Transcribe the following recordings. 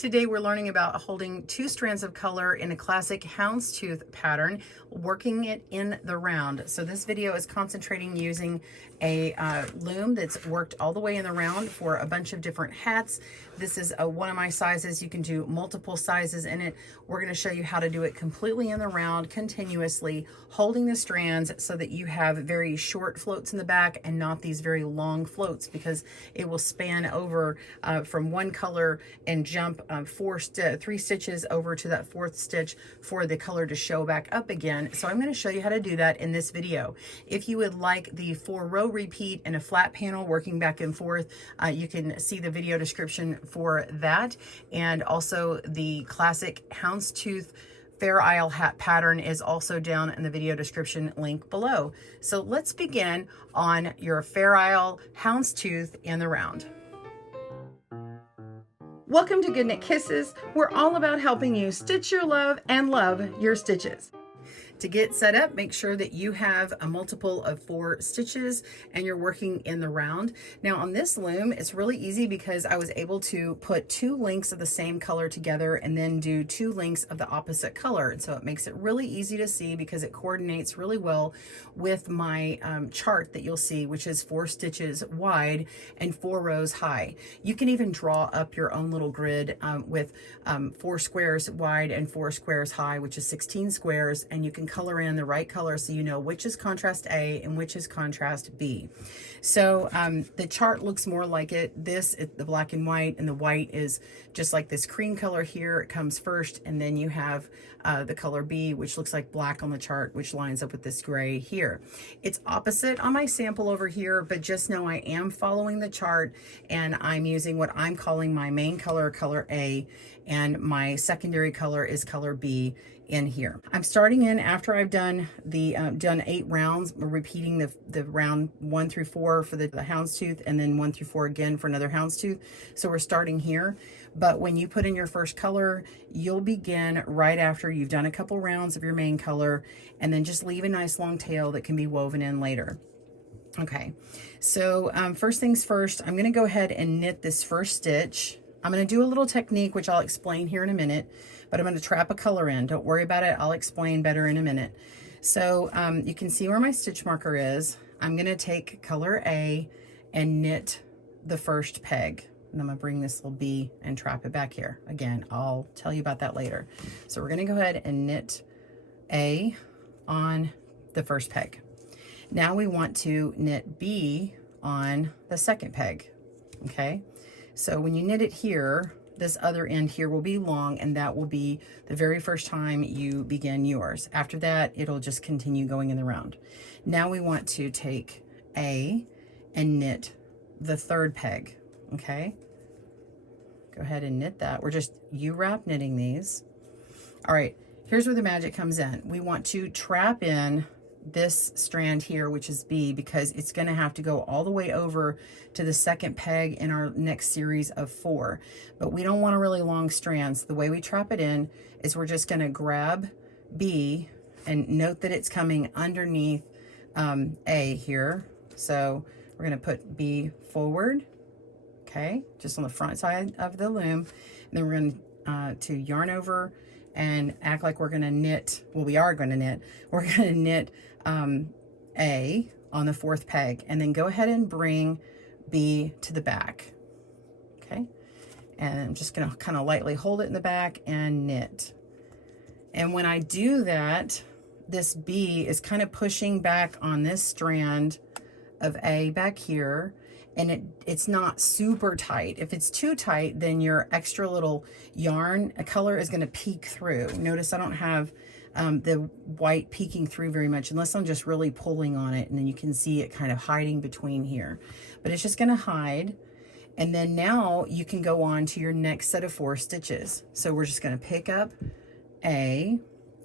Today we're learning about holding 2 strands of color in a classic houndstooth pattern, working it in the round. So this video is concentrating using a loom that's worked all the way in the round for a bunch of different hats. This is one of my sizes. You can do multiple sizes in it. We're going to show you how to do it completely in the round, continuously, holding the strands so that you have very short floats in the back and not these very long floats, because it will span over from one color and jump 3 stitches over to that 4th stitch for the color to show back up again. So I'm going to show you how to do that in this video. If you would like the 4-row repeat and a flat panel working back and forth, you can see the video description for that. And also the classic houndstooth Fair Isle hat pattern is also down in the video description link below. So let's begin on your Fair Isle houndstooth in the round. Welcome to GoodKnit Kisses. We're all about helping you stitch your love and love your stitches. To get set up, make sure that you have a multiple of 4 stitches and you're working in the round. Now on this loom, it's really easy because I was able to put 2 links of the same color together and then do 2 links of the opposite color. And so it makes it really easy to see because it coordinates really well with my chart that you'll see, which is 4 stitches wide and 4 rows high. You can even draw up your own little grid with 4 squares wide and 4 squares high, which is 16 squares, and you can color in the right color so you know which is contrast A and which is contrast B. So the chart looks more like it. This is the black and white, and the white is just like this cream color here. It comes first, and then you have the color B, which looks like black on the chart, which lines up with this gray here. It's opposite on my sample over here, but just know I am following the chart, and I'm using what I'm calling my main color, color A, and my secondary color is color B in here. I'm starting in after I've done the done 8 rounds. We're repeating the round 1 through 4 for the houndstooth, and then 1 through 4 again for another houndstooth. So we're starting here. But when you put in your first color, you'll begin right after you've done a couple rounds of your main color, and then just leave a nice long tail that can be woven in later. Okay, so first things first, I'm going to go ahead and knit this first stitch. I'm going to do a little technique, which I'll explain here in a minute, but I'm going to trap a color in. Don't worry about it. I'll explain better in a minute. So you can see where my stitch marker is. I'm going to take color A and knit the first peg. And I'm going to bring this little B and trap it back here. Again, I'll tell you about that later. So we're going to go ahead and knit A on the first peg. Now we want to knit B on the second peg. Okay. So when you knit it here, this other end here will be long, and that will be the very first time you begin yours. After that, it'll just continue going in the round. Now we want to take A and knit the third peg, okay? Go ahead and knit that. We're just U-wrap knitting these. All right, here's where the magic comes in. We want to trap in this strand here, which is B, because it's going to have to go all the way over to the second peg in our next series of 4. But we don't want a really long strands. The way we trap it in is we're just going to grab B and note that it's coming underneath A here. So we're going to put B forward, okay, just on the front side of the loom. And then we're going to yarn over and act like we're going to knit. Well, we are going to knit. We're going to knit A on the 4th peg, and then go ahead and bring B to the back. Okay. And I'm just going to kind of lightly hold it in the back and knit. And when I do that, this B is kind of pushing back on this strand of A back here, and it's not super tight. If it's too tight, then your extra little yarn color is going to peek through. Notice I don't have the white peeking through very much unless I'm just really pulling on it, and then you can see it kind of hiding between here. But it's just going to hide, and then now you can go on to your next set of 4 stitches. So we're just going to pick up A,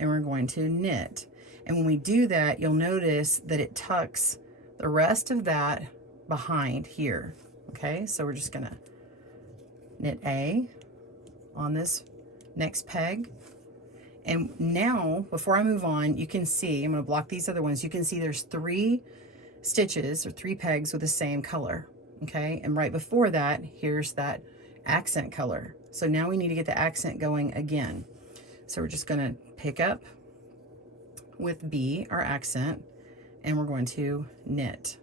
and we're going to knit. And when we do that, you'll notice that it tucks the rest of that behind here. Okay, so we're just gonna knit A on this next peg. And now, before I move on, you can see, I'm gonna block these other ones, you can see there's 3 stitches or 3 pegs with the same color. Okay, and right before that, here's that accent color. So now we need to get the accent going again. So we're just going to pick up with B, our accent, and we're going to knit.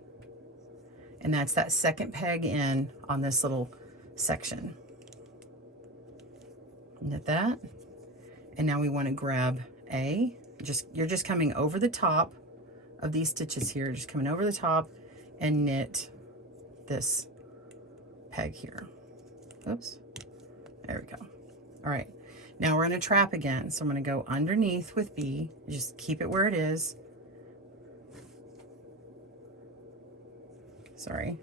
And that's that second peg in on this little section. Knit that. And now we want to grab A. You're just coming over the top of these stitches here, just coming over the top and knit this peg here. Oops. There we go. All right. Now we're going to trap again. So I'm going to go underneath with B. Just keep it where it is. Sorry.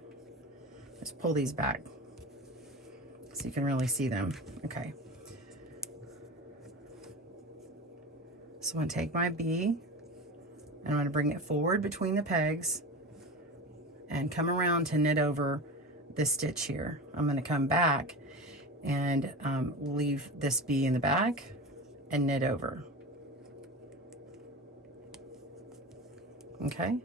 Just pull these back so you can really see them. Okay. So I'm going to take my B and I'm going to bring it forward between the pegs and come around to knit over this stitch here. I'm going to come back and leave this B in the back and knit over. Okay.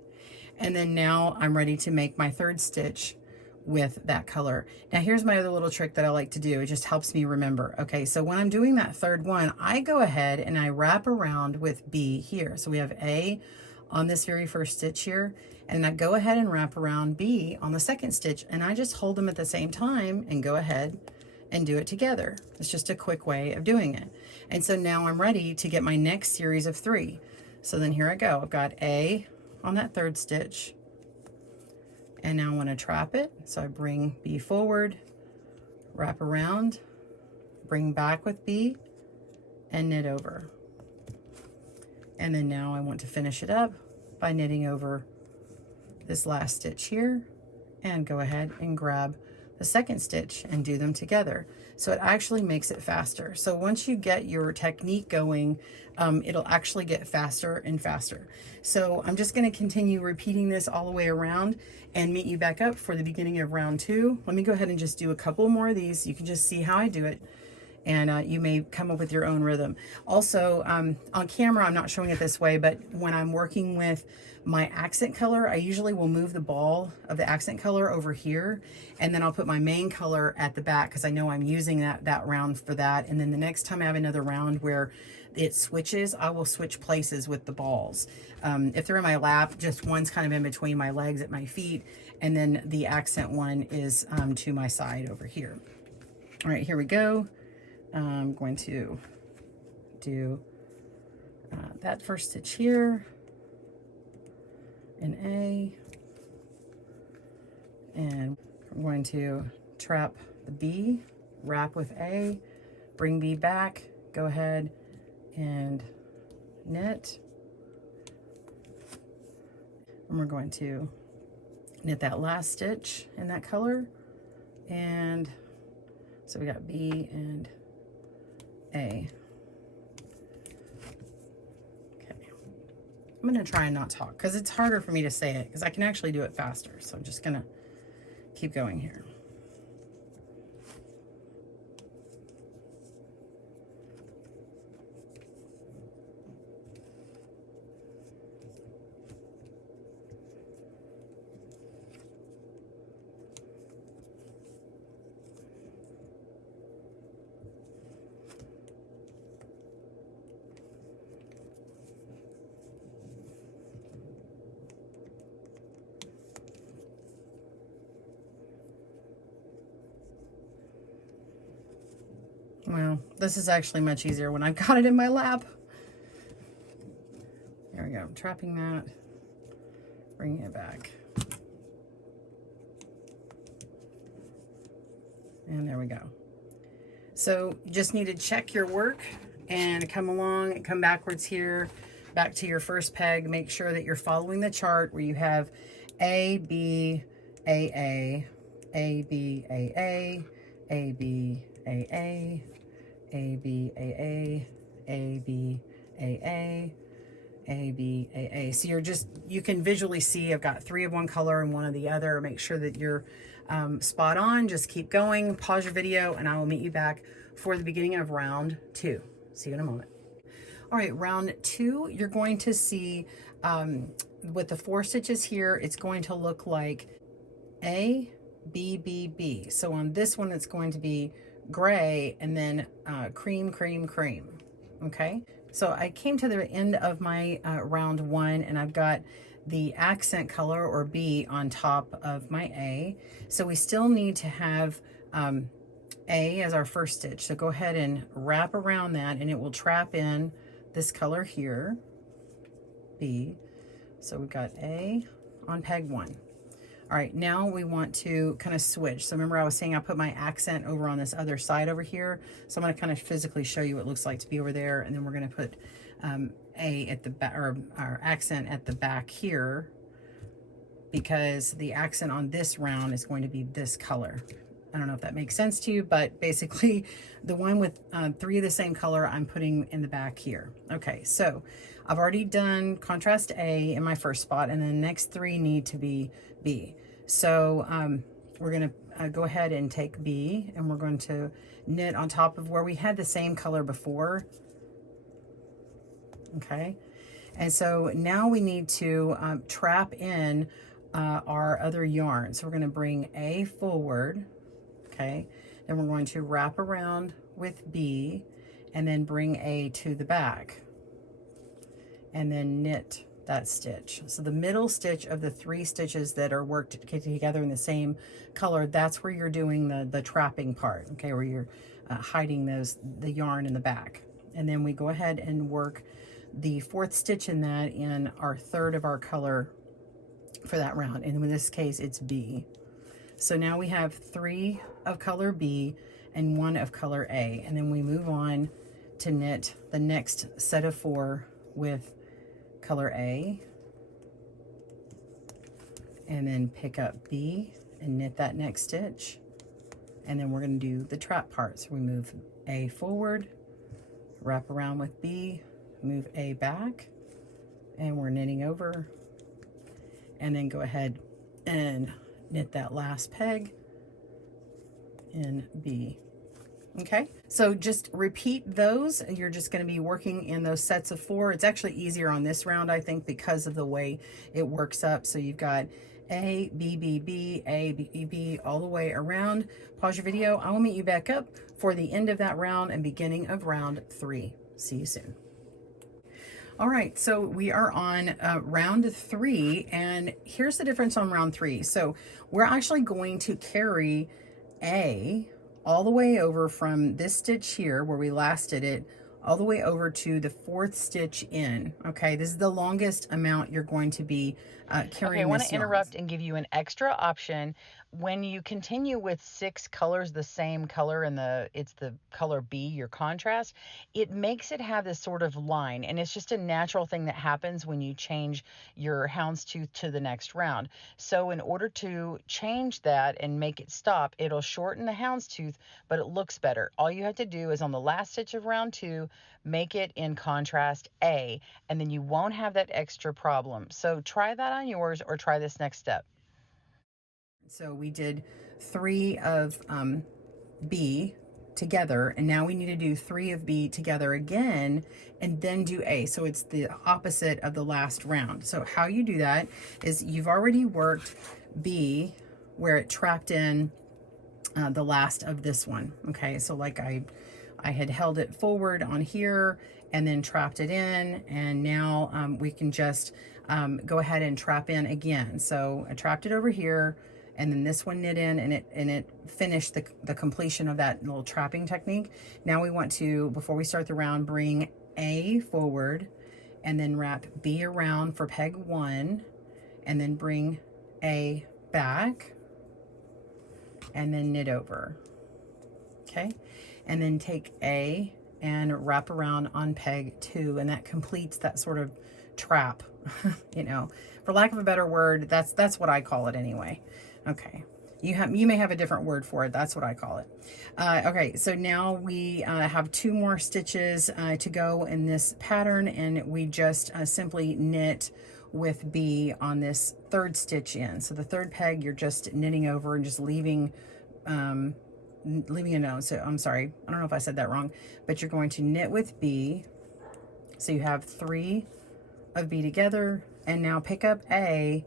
And then now I'm ready to make my third stitch with that color. Now here's my other little trick that I like to do. It just helps me remember. Okay, so when I'm doing that third one, I go ahead and I wrap around with B here. So we have A on this very first stitch here, and I go ahead and wrap around B on the second stitch, and I just hold them at the same time and go ahead and do it together. It's just a quick way of doing it. And so now I'm ready to get my next series of 3. So then here I go. I've got A on that third stitch, and now I want to trap it. So I bring B forward, wrap around, bring back with B, and knit over. And then now I want to finish it up by knitting over this last stitch here, and go ahead and grab the second stitch and do them together. So it actually makes it faster. So once you get your technique going, it'll actually get faster and faster. So I'm just going to continue repeating this all the way around and meet you back up for the beginning of round 2. Let me go ahead and just do a couple more of these. You can just see how I do it, and you may come up with your own rhythm. Also, on camera, I'm not showing it this way, but when I'm working with my accent color, I usually will move the ball of the accent color over here, and then I'll put my main color at the back because I know I'm using that round for that. And then the next time I have another round where it switches, I will switch places with the balls. If they're in my lap, just one's kind of in between my legs at my feet, and then the accent one is to my side over here. All right, here we go. I'm going to do that first stitch here in A, and I'm going to trap the B, wrap with A, bring B back, go ahead and knit, and we're going to knit that last stitch in that color. And so we got B and A. I'm going to try and not talk because it's harder for me to say it because I can actually do it faster. So I'm just going to keep going here. Well, this is actually much easier when I've got it in my lap. There we go. I'm trapping that, bringing it back. And there we go. So you just need to check your work and come along and come backwards here, back to your first peg. Make sure that you're following the chart where you have A, B, A, A, A, B, A, A, A, B, A, A, A, B, A, A, A, B, A, A, A, B, A, A. So you can visually see I've got 3 of one color and 1 of the other. Make sure that you're spot on. Just keep going, pause your video, and I will meet you back for the beginning of round 2. See you in a moment. All right, round 2, you're going to see with the 4 stitches here, it's going to look like A, B, B, B. So on this one, it's going to be gray, and then cream, cream, cream. Okay, so I came to the end of my round 1, and I've got the accent color, or B, on top of my A. So we still need to have A as our first stitch. So go ahead and wrap around that, and it will trap in this color here, B. So we've got A on peg 1. All right, now we want to kind of switch. So remember I was saying I put my accent over on this other side over here. So I'm going to kind of physically show you what it looks like to be over there, and then we're going to put A at the back, or our accent at the back here, because the accent on this round is going to be this color. I don't know if that makes sense to you, but basically the one with 3 of the same color I'm putting in the back here. Okay, so I've already done contrast A in my first spot, and then the next 3 need to be B. So we're going to go ahead and take B, and we're going to knit on top of where we had the same color before. Okay, and so now we need to trap in our other yarn. So we're going to bring A forward. Okay, then we're going to wrap around with B, and then bring A to the back, and then knit that stitch. So the middle stitch of the 3 stitches that are worked together in the same color, that's where you're doing the trapping part, okay, where you're hiding the yarn in the back. And then we go ahead and work the 4th stitch in that in our 3rd of our color for that round, and in this case it's B. So now we have 3 of color B and 1 of color A, and then we move on to knit the next set of 4 with color A, and then pick up B and knit that next stitch, and then we're going to do the trap part. So we move A forward, wrap around with B, move A back, and we're knitting over, and then go ahead and knit that last peg in B. Okay, so just repeat those. You're just going to be working in those sets of 4. It's actually easier on this round, I think, because of the way it works up. So you've got A, B, B, B, A, B, B, all the way around. Pause your video. I will meet you back up for the end of that round and beginning of round 3. See you soon. All right, so we are on round 3, and here's the difference on round 3. So we're actually going to carry A all the way over from this stitch here where we last did it, all the way over to the 4th stitch in. Okay, this is the longest amount you're going to be carrying. Okay, I want to interrupt and give you an extra option. When you continue with 6 colors, the same color, and it's the color B, your contrast, it makes it have this sort of line, and it's just a natural thing that happens when you change your houndstooth to the next round. So in order to change that and make it stop, it'll shorten the houndstooth, but it looks better. All you have to do is on the last stitch of round 2, make it in contrast A, and then you won't have that extra problem. So try that on yours, or try this next step. So we did 3 of B together, and now we need to do 3 of B together again, and then do A. So it's the opposite of the last round. So how you do that is you've already worked B where it trapped in the last of this one. Okay, so like I had held it forward on here and then trapped it in, and now we can just go ahead and trap in again. So I trapped it over here, and then this one knit in, and it finished the completion of that little trapping technique. Now we want to, before we start the round, bring A forward, and then wrap B around for peg 1, and then bring A back, and then knit over. Okay, and then take A and wrap around on peg 2, and that completes that sort of trap. You know, for lack of a better word, that's what I call it anyway. Okay, you may have a different word for it. That's what I call it. Okay, so now we have 2 more stitches to go in this pattern, and we just simply knit with B on this 3rd stitch in. So the 3rd peg, you're just knitting over and just leaving a note. So I'm sorry, I don't know if I said that wrong, but you're going to knit with B. So you have 3 of B together, and now pick up A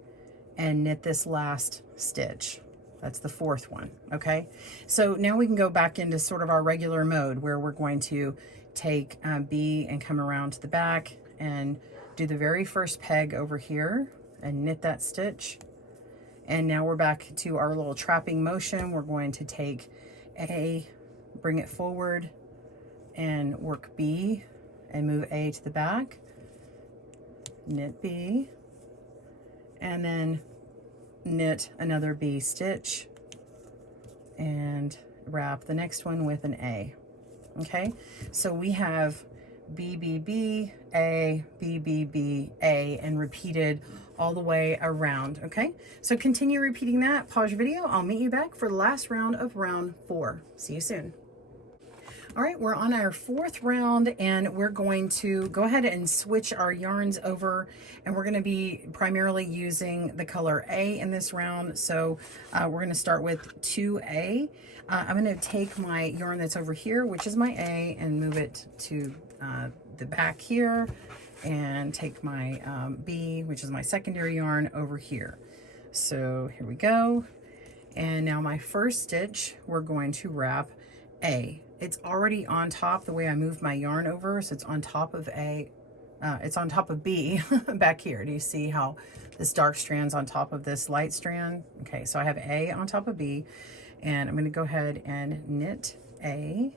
and knit this last stitch. That's the fourth one, okay? So now we can go back into sort of our regular mode where we're going to take B and come around to the back and do the very first peg over here and knit that stitch. And now we're back to our little trapping motion. We're going to take A, bring it forward, and work B, and move A to the back, knit B, and then knit another B stitch, and wrap the next one with an A. Okay, so we have B, B, B, A, B, B, B, A, and repeated all the way around. Okay, so continue repeating that. Pause your video. I'll meet you back for the last round of round 4. See you soon. All right, we're on our 4th round, and we're going to go ahead and switch our yarns over, and we're going to be primarily using the color A in this round. So we're going to start with 2A. I'm going to take my yarn that's over here, which is my A, and move it to the back here, and take my B, which is my secondary yarn, over here. So here we go. And now my first stitch, we're going to wrap A. It's already on top the way I moved my yarn over, so it's on top of A. It's on top of B back here. Do you see how this dark strand's on top of this light strand? Okay, so I have A on top of B, and I'm going to go ahead and knit A.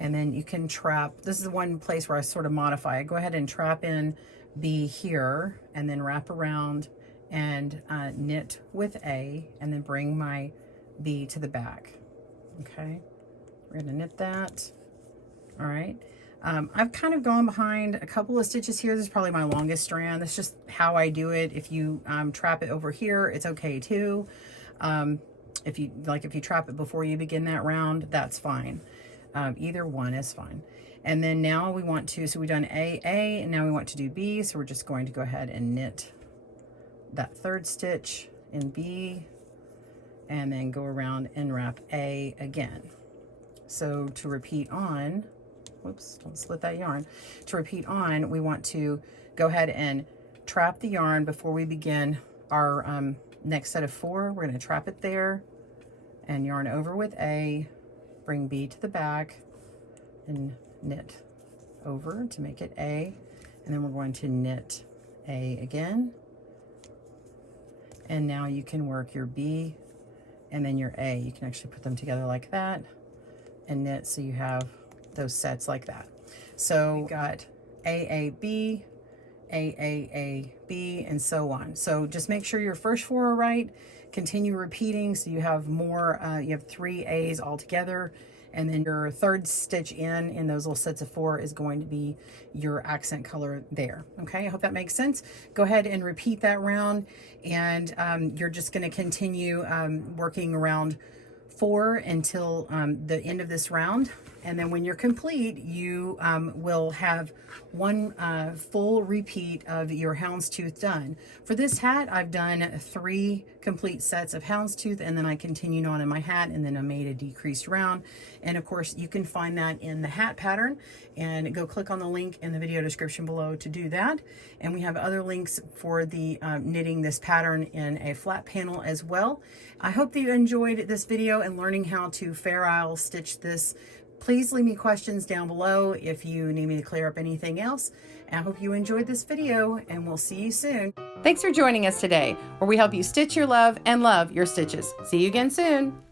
And then you can trap, this is the one place where I sort of modify. I go ahead and trap in B here, and then wrap around and knit with A, and then bring my B to the back. Okay, we're going to knit that. All right, I've kind of gone behind a couple of stitches here. This is probably my longest strand. That's just how I do it. If you trap it over here, it's okay too. If you trap it before you begin that round, that's fine. Either one is fine. And then now we want to, so we've done A, and now we want to do B. So we're just going to go ahead and knit that third stitch in B, and then go around and wrap A again. So to repeat on, whoops, don't split that yarn. To repeat on, we want to go ahead and trap the yarn before we begin our next set of 4. We're going to trap it there and yarn over with A, bring B to the back, and knit over to make it A, and then we're going to knit A again. And now you can work your B and then your A. You can actually put them together like that and knit, so you have those sets like that. So we got AAB, AAAB, and so on. So just make sure your first 4 are right. Continue repeating so you have more, you have 3 A's all together, and then your third stitch in those little sets of 4 is going to be your accent color there. Okay, I hope that makes sense. Go ahead and repeat that round, and you're just going to continue working around 4 until the end of this round. And then when you're complete, you will have one full repeat of your houndstooth done. For this hat, I've done 3 complete sets of houndstooth, and then I continued on in my hat, and then I made a decreased round. And of course, you can find that in the hat pattern, and go click on the link in the video description below to do that. And we have other links for the knitting this pattern in a flat panel as well. I hope that you enjoyed this video and learning how to Fair Isle stitch this. Please leave me questions down below if you need me to clear up anything else. And I hope you enjoyed this video, and we'll see you soon. Thanks for joining us today, where we help you stitch your love and love your stitches. See you again soon.